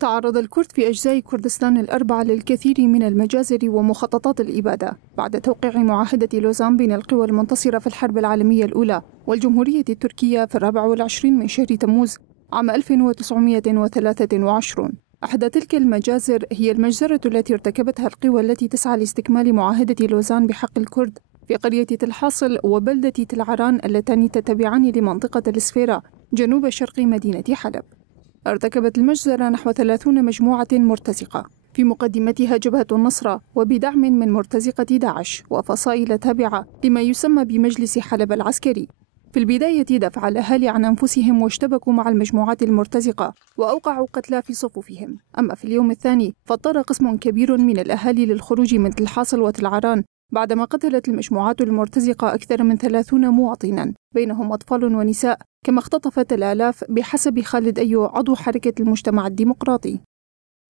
تعرض الكرد في أجزاء كردستان الأربعة للكثير من المجازر ومخططات الإبادة بعد توقيع معاهدة لوزان بين القوى المنتصرة في الحرب العالمية الأولى والجمهورية التركية في 24 من شهر تموز عام 1923. أحدى تلك المجازر هي المجزرة التي ارتكبتها القوى التي تسعى لاستكمال معاهدة لوزان بحق الكرد في قرية تلحاصل وبلدة تلعران اللتان تتبعان لمنطقة السفيرة جنوب شرق مدينة حلب. ارتكبت المجزرة نحو 30 مجموعة مرتزقة، في مقدمتها جبهة النصرة وبدعم من مرتزقة داعش وفصائل تابعة لما يسمى بمجلس حلب العسكري. في البداية دافع الأهالي عن أنفسهم واشتبكوا مع المجموعات المرتزقة وأوقعوا قتلى في صفوفهم. أما في اليوم الثاني فاضطر قسم كبير من الأهالي للخروج من تلحاصل وتلعران بعدما قتلت المجموعات المرتزقة أكثر من 30 مواطنا بينهم أطفال ونساء، كما اختطفت الآلاف بحسب خالد أيو عضو حركة المجتمع الديمقراطي.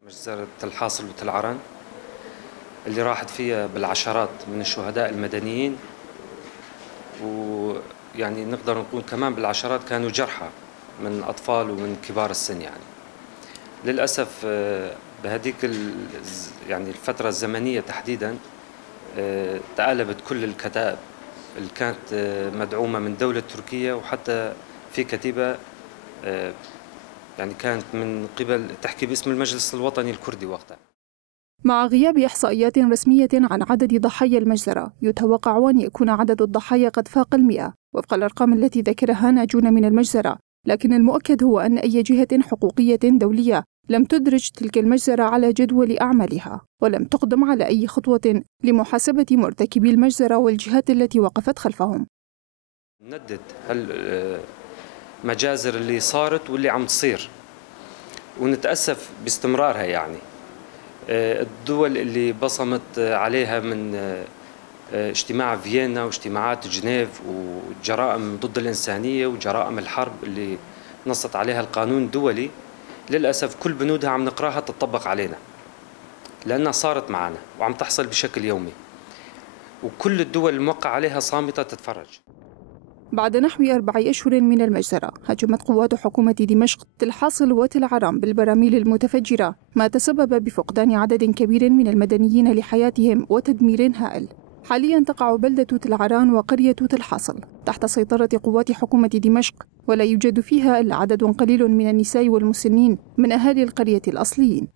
مجزرة تلحاصل وتلعران اللي راحت فيها بالعشرات من الشهداء المدنيين، ويعني نقدر نقول كمان بالعشرات كانوا جرحى من أطفال ومن كبار السن. يعني للأسف بهذيك يعني الفترة الزمنية تحديدا تقالبت كل الكتائب اللي كانت مدعومة من دولة تركيا، وحتى في كتيبة يعني كانت من قبل تحكي باسم المجلس الوطني الكردي وقتها. مع غياب إحصائيات رسمية عن عدد ضحايا المجزرة، يتوقع أن يكون عدد الضحايا قد فاق 100 وفق الأرقام التي ذكرها ناجون من المجزرة، لكن المؤكد هو أن أي جهة حقوقية دولية لم تدرج تلك المجزرة على جدول أعمالها، ولم تقدم على أي خطوة لمحاسبة مرتكبي المجزرة والجهات التي وقفت خلفهم. ندد المجازر اللي صارت واللي عم تصير، ونتأسف باستمرارها. يعني الدول اللي بصمت عليها من اجتماع فيينا واجتماعات جنيف وجرائم ضد الإنسانية وجرائم الحرب اللي نصت عليها القانون الدولي، للأسف كل بنودها عم نقراها تطبق علينا لأنها صارت معنا وعم تحصل بشكل يومي، وكل الدول الموقع عليها صامتة تتفرج. بعد نحو 4 أشهر من المجزرة، هاجمت قوات حكومة دمشق تلحاصل وتلعران بالبراميل المتفجرة، ما تسبب بفقدان عدد كبير من المدنيين لحياتهم وتدمير هائل. حاليا تقع بلدة تلعران وقرية تلحاصل تحت سيطرة قوات حكومة دمشق، ولا يوجد فيها إلا عدد قليل من النساء والمسنين من أهالي القرية الأصليين.